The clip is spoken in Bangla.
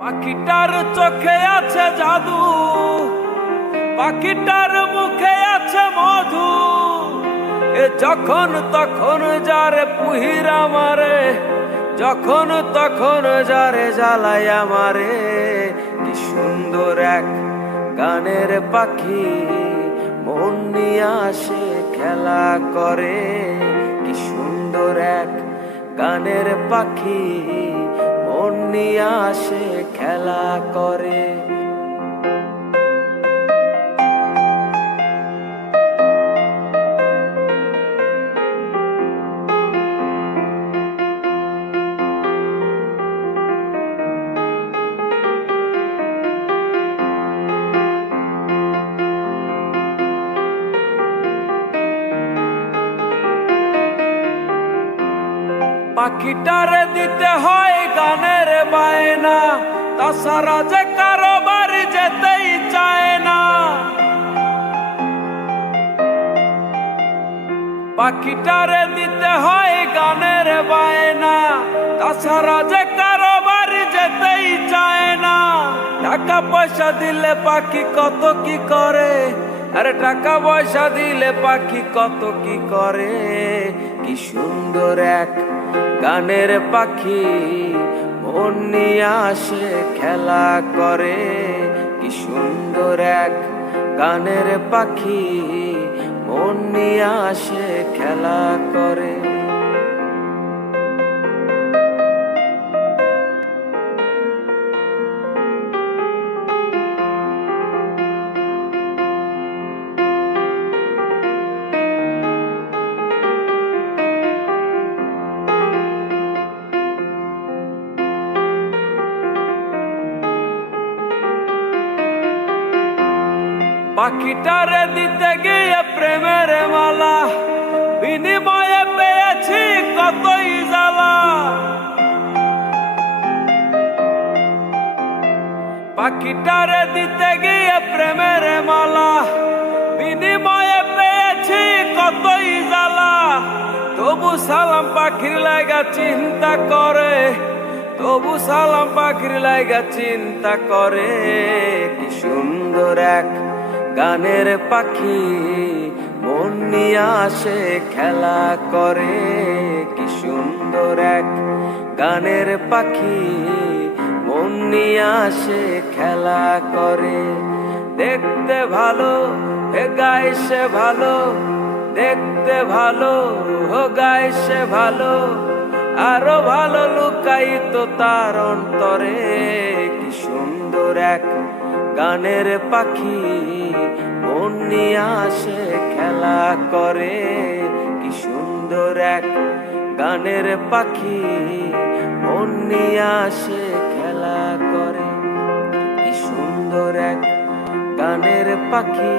পাখিটার চোখে আছে জাদু, পাখিটার মুখে আছে মধু। এ যখন তখন যারে পুহিরা মারে, যখন তখন যারে জ্বালাইয়া মারে। কি সুন্দর এক গানের পাখি, মন নিয়ে আসে খেলা করে। কি সুন্দর এক গানের পাখি, মন নিয়ে আসে খেলা করে। পাখিটারে দিতে হয় গানের বায়না, তাছাড়া যে কারো বাড়ি যেতেই চায় না। পাখিটারে দিতে হয় গানের বায়না, তাছাড়া যে কারো বাড়ি যেতেই চায় না। টাকা পয়সা দিলে পাখি কত কি করে, আরে টাকা পয়সা দিলে পাখি কত কি করে। কি সুন্দর এক গানের পাখি, মন নিয়ে আসে খেলা করে। কি সুন্দর এক গানের পাখি, মন নিয়ে আসে খেলা করে। পাখিটারে দিতে গিয়ে প্রেমের মালা, বিনিময়ে পেয়েছি কতই জ্বালা। পাখিটারে দিতে গিয়ে প্রেমের মালা, বিনিময়ে পেয়েছি কতই জ্বালা। তবু সালাম পাখির লাগা চিন্তা করে, তবু সালাম পাখির লাগা চিন্তা করে। কি সুন্দর এক গানের পাখি, মন নিয়ে আসে খেলা করে। কি সুন্দর এক গানের পাখি, মন নিয়ে আসে খেলা করে। দেখতে ভালো হে গাইছে ভালো, দেখতে ভালো হো গাইছে ভালো, আরো ভালো লুকায়িত তার অন্তরে। কি সুন্দর এক গানের পাখি, মন নিয়ে আসে খেলা করে। কি সুন্দর এক গানের পাখি, মন নিয়ে আসে খেলা করে। কি সুন্দর এক গানের পাখি।